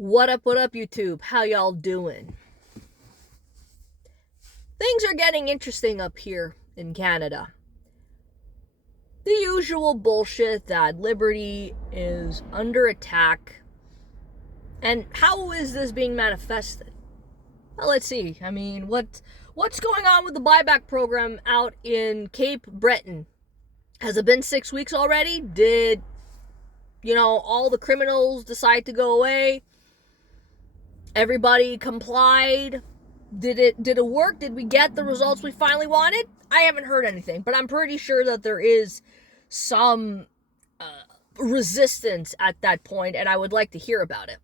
What up, YouTube? How y'all doing? Things are getting interesting up here in Canada. The usual bullshit that liberty is under attack. And how is this being manifested? Well, let's see. I mean, what's going on with the buyback program out in Cape Breton? Has it been 6 weeks already? Did, all the criminals decide to go away? Everybody complied? Did it work? Did we get the results we finally wanted? I haven't heard anything, but I'm pretty sure that there is some resistance at that point, and I would like to hear about it.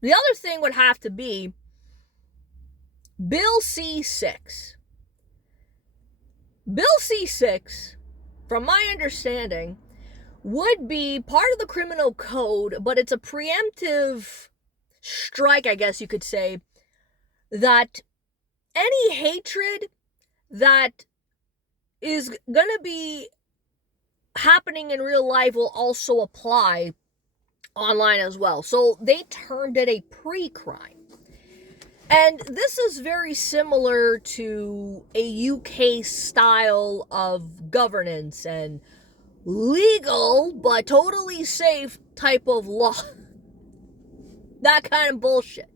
The other thing would have to be Bill C-6. Bill C-6, from my understanding, would be part of the criminal code, but it's a preemptive strike, I guess you could say, that any hatred that is going to be happening in real life will also apply online as well. So they termed it a pre-crime. And this is very similar to a UK style of governance and legal but totally safe type of law. That kind of bullshit.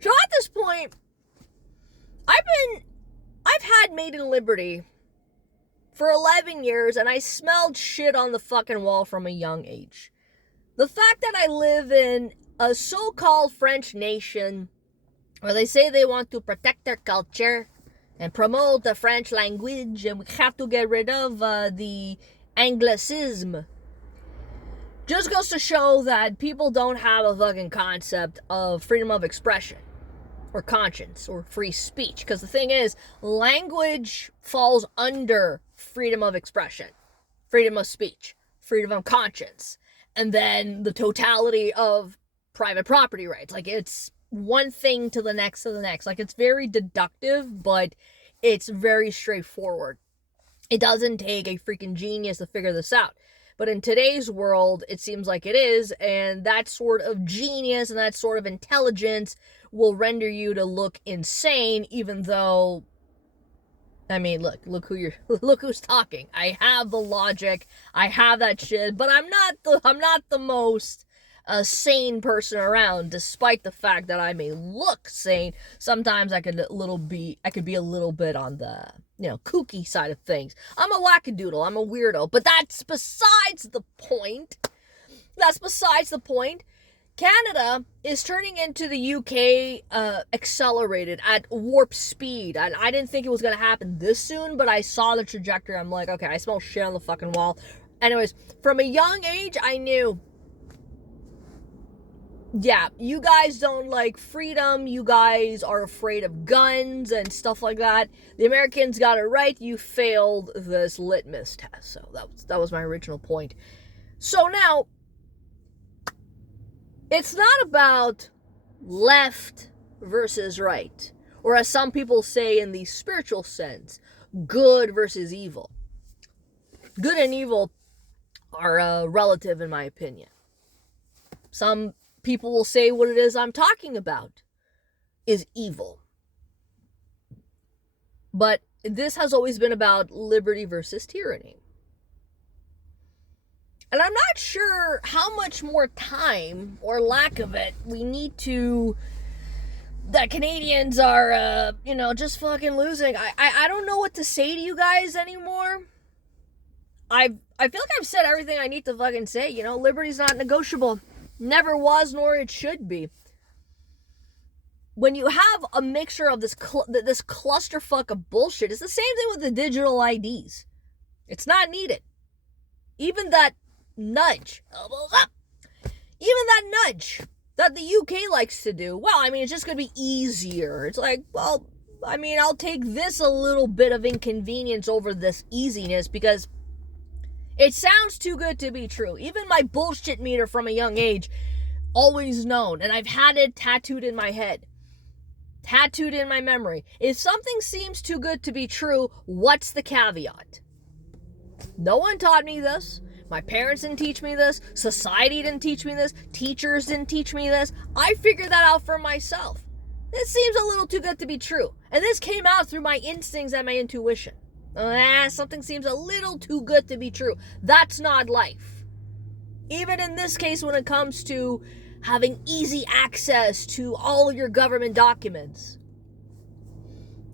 So at this point, I've had Made in Liberty for 11 years, and I smelled shit on the fucking wall from a young age. The fact that I live in a so-called French nation where they say they want to protect their culture and promote the French language, and we have to get rid of the Anglicism, just goes to show that people don't have a fucking concept of freedom of expression or conscience or free speech. Because the thing is, language falls under freedom of expression, freedom of speech, freedom of conscience, and then the totality of private property rights. Like, it's one thing to the next to the next. Like, it's very deductive, but it's very straightforward. It doesn't take a freaking genius to figure this out. But in today's world, it seems like it is, and that sort of genius and that sort of intelligence will render you to look insane, even though, I mean, look who's talking. I have the logic, I have that shit, but I'm not the most sane person around, despite the fact that I may look sane. Sometimes I could be a little bit on the, kooky side of things. I'm a wackadoodle, I'm a weirdo, but that's besides the point. Canada is turning into the UK accelerated at warp speed. I didn't think it was going to happen this soon, but I saw the trajectory. I'm like, okay, I smell shit on the fucking wall. Anyways, from a young age, I knew, yeah, you guys don't like freedom. You guys are afraid of guns and stuff like that. The Americans got it right. You failed this litmus test. So that was my original point. So now, it's not about left versus right, or as some people say in the spiritual sense, good versus evil. Good and evil are relative, in my opinion. Some people will say what it is I'm talking about is evil. But this has always been about liberty versus tyranny. And I'm not sure how much more time, or lack of it, we need to, that Canadians are, just fucking losing. I don't know what to say to you guys anymore. I feel like I've said everything I need to fucking say. Liberty's not negotiable. Never was, nor it should be. When you have a mixture of this clusterfuck of bullshit, it's the same thing with the digital IDs. It's not needed. Even that nudge, elbows up, even that nudge that the UK likes to do, well, I mean, it's just going to be easier. It's like, well, I mean, I'll take this a little bit of inconvenience over this easiness because it sounds too good to be true. Even my bullshit meter from a young age, always known, and I've had it tattooed in my head, tattooed in my memory. If something seems too good to be true, what's the caveat? No one taught me this. My parents didn't teach me this. Society didn't teach me this. Teachers didn't teach me this. I figured that out for myself. This seems a little too good to be true. And this came out through my instincts and my intuition. Something seems a little too good to be true. That's not life. Even in this case, when it comes to having easy access to all of your government documents.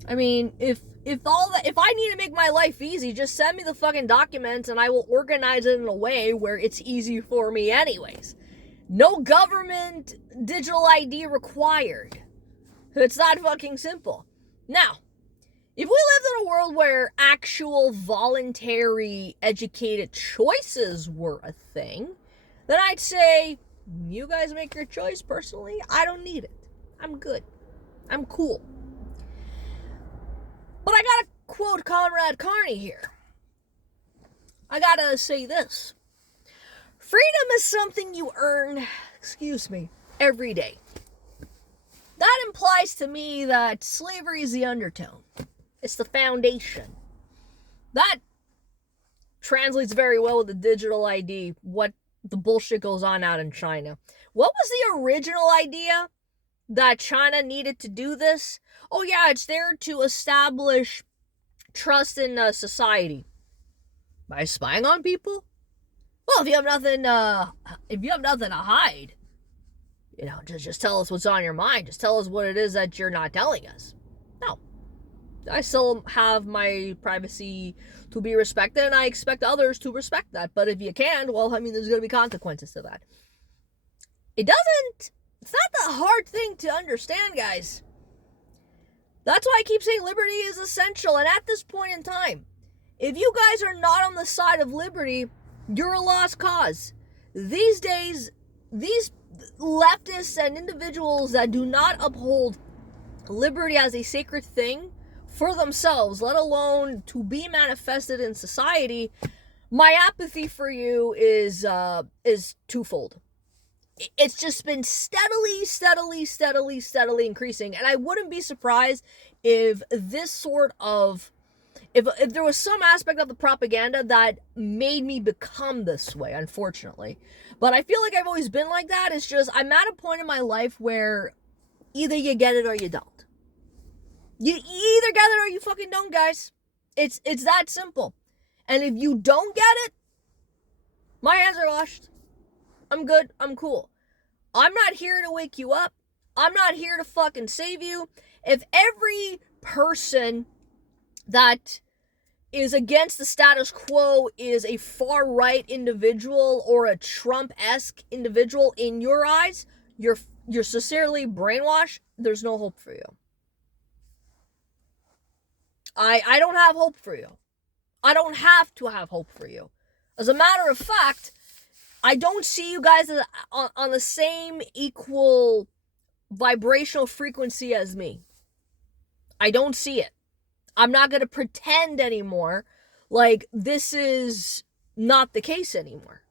I mean, if I need to make my life easy, just send me the fucking documents and I will organize it in a way where it's easy for me anyways. No government digital ID required. It's that fucking simple. Now, if we lived in a world where actual voluntary educated choices were a thing, then I'd say, you guys make your choice. Personally, I don't need it. I'm good. I'm cool. But I gotta quote Comrade Carney here. I gotta say this. Freedom is something you earn, every day. That implies to me that slavery is the undertone. It's the foundation. That translates very well with the digital ID, what the bullshit goes on out in China. What was the original idea that China needed to do this? Oh yeah, it's there to establish trust in society. By spying on people? Well, if you have nothing to hide, just tell us what's on your mind. Just tell us what it is that you're not telling us. No. I still have my privacy to be respected, and I expect others to respect that. But if you can't, well, there's going to be consequences to that. It's not the hard thing to understand, guys. That's why I keep saying liberty is essential. And at this point in time, if you guys are not on the side of liberty, you're a lost cause. These days, these leftists and individuals that do not uphold liberty as a sacred thing for themselves, let alone to be manifested in society, my apathy for you is twofold. It's just been steadily increasing, and I wouldn't be surprised if this sort of if there was some aspect of the propaganda that made me become this way, unfortunately. But I feel like I've always been like that. It's just I'm at a point in my life where either you get it or you don't. You either get it or you fucking don't, guys. It's that simple. And if you don't get it, my hands are washed. I'm good. I'm cool. I'm not here to wake you up. I'm not here to fucking save you. If every person that is against the status quo is a far-right individual or a Trump-esque individual in your eyes, you're sincerely brainwashed. There's no hope for you. I don't have hope for you. I don't have to have hope for you. As a matter of fact, I don't see you guys on the same equal vibrational frequency as me. I don't see it. I'm not going to pretend anymore like this is not the case anymore.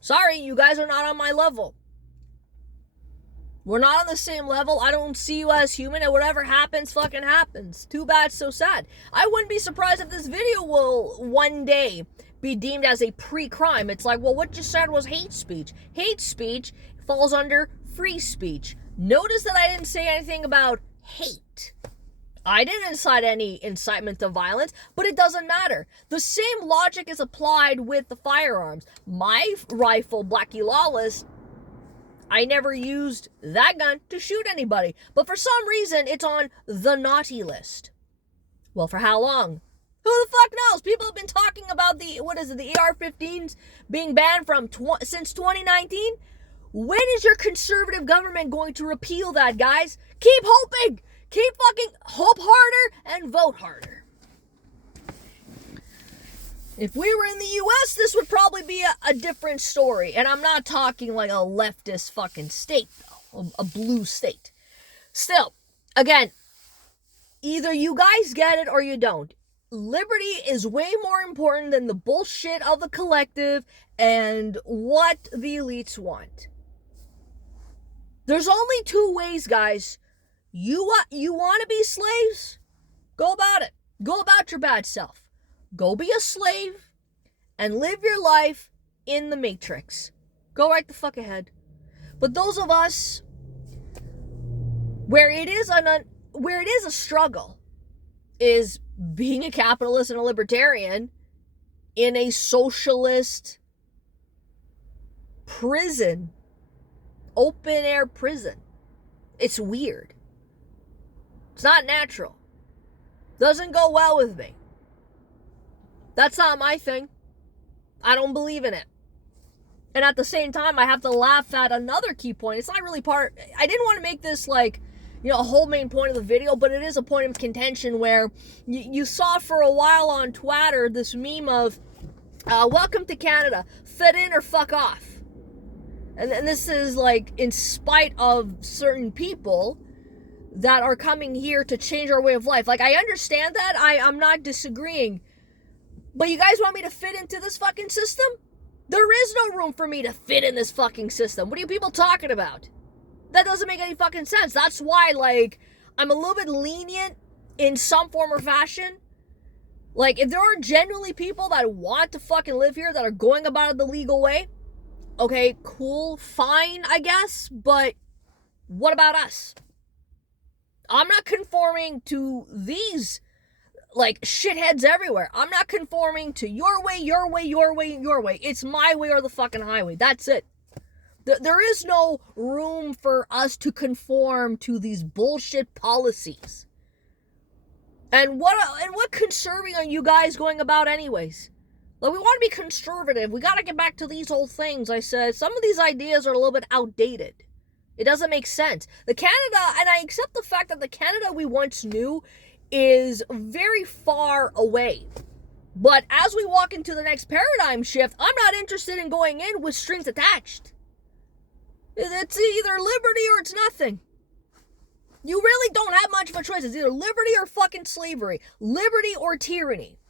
Sorry, you guys are not on my level. We're not on the same level. I don't see you as human, and whatever happens, fucking happens. Too bad, so sad. I wouldn't be surprised if this video will one day be deemed as a pre-crime. It's like, well, what you said was hate speech. Hate speech falls under free speech. Notice that I didn't say anything about hate. I didn't incite any incitement to violence, but it doesn't matter. The same logic is applied with the firearms. My rifle, Blackie Lawless, I never used that gun to shoot anybody. But for some reason, it's on the naughty list. Well, for how long? Who the fuck knows? People have been talking about the AR-15s being banned since 2019. When is your conservative government going to repeal that, guys? Keep hoping. Keep fucking hope harder and vote harder. If we were in the U.S., this would probably be a different story. And I'm not talking like a leftist fucking state, though. A blue state. Still, again, either you guys get it or you don't. Liberty is way more important than the bullshit of the collective and what the elites want. There's only two ways, guys. You want to be slaves? Go about it. Go about your bad self. Go be a slave and live your life in the Matrix. Go right the fuck ahead. But those of us where it is a struggle is being a capitalist and a libertarian in a socialist prison, open air prison. It's weird. It's not natural. Doesn't go well with me. That's not my thing. I don't believe in it. And at the same time, I have to laugh at another key point. It's not really part... I didn't want to make this like, a whole main point of the video, but it is a point of contention where you saw for a while on Twitter this meme of, welcome to Canada, fit in or fuck off. And this is like in spite of certain people that are coming here to change our way of life. Like, I understand that. I'm not disagreeing. But you guys want me to fit into this fucking system? There is no room for me to fit in this fucking system. What are you people talking about? That doesn't make any fucking sense. That's why, like, I'm a little bit lenient in some form or fashion. Like, if there are genuinely people that want to fucking live here, that are going about it the legal way, okay, cool, fine, I guess, but what about us? I'm not conforming to these, like, shitheads everywhere. I'm not conforming to your way, your way, your way, your way. It's my way or the fucking highway. That's it. There is no room for us to conform to these bullshit policies. And what conserving are you guys going about anyways? Like, we want to be conservative. We got to get back to these old things. I said, some of these ideas are a little bit outdated. It doesn't make sense. The Canada, and I accept the fact that the Canada we once knew is very far away. But as we walk into the next paradigm shift, I'm not interested in going in with strings attached. It's either liberty or it's nothing. You really don't have much of a choice. It's either liberty or fucking slavery. Liberty or tyranny.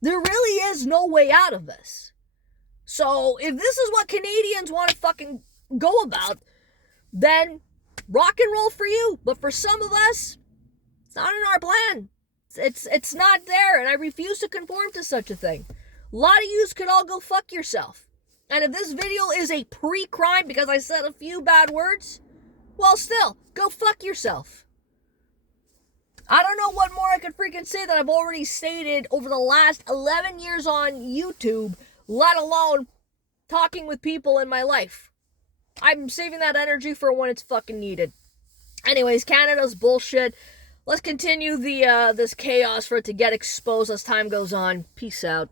There really is no way out of this. So if this is what Canadians want to fucking go about, then rock and roll for you. But for some of us, it's not in our plan. It's not there, and I refuse to conform to such a thing. A lot of yous could all go fuck yourself. And if this video is a pre-crime because I said a few bad words, well, still, go fuck yourself. I don't know what more I could freaking say that I've already stated over the last 11 years on YouTube, let alone talking with people in my life. I'm saving that energy for when it's fucking needed. Anyways, Canada's bullshit. Let's continue this chaos for it to get exposed as time goes on. Peace out.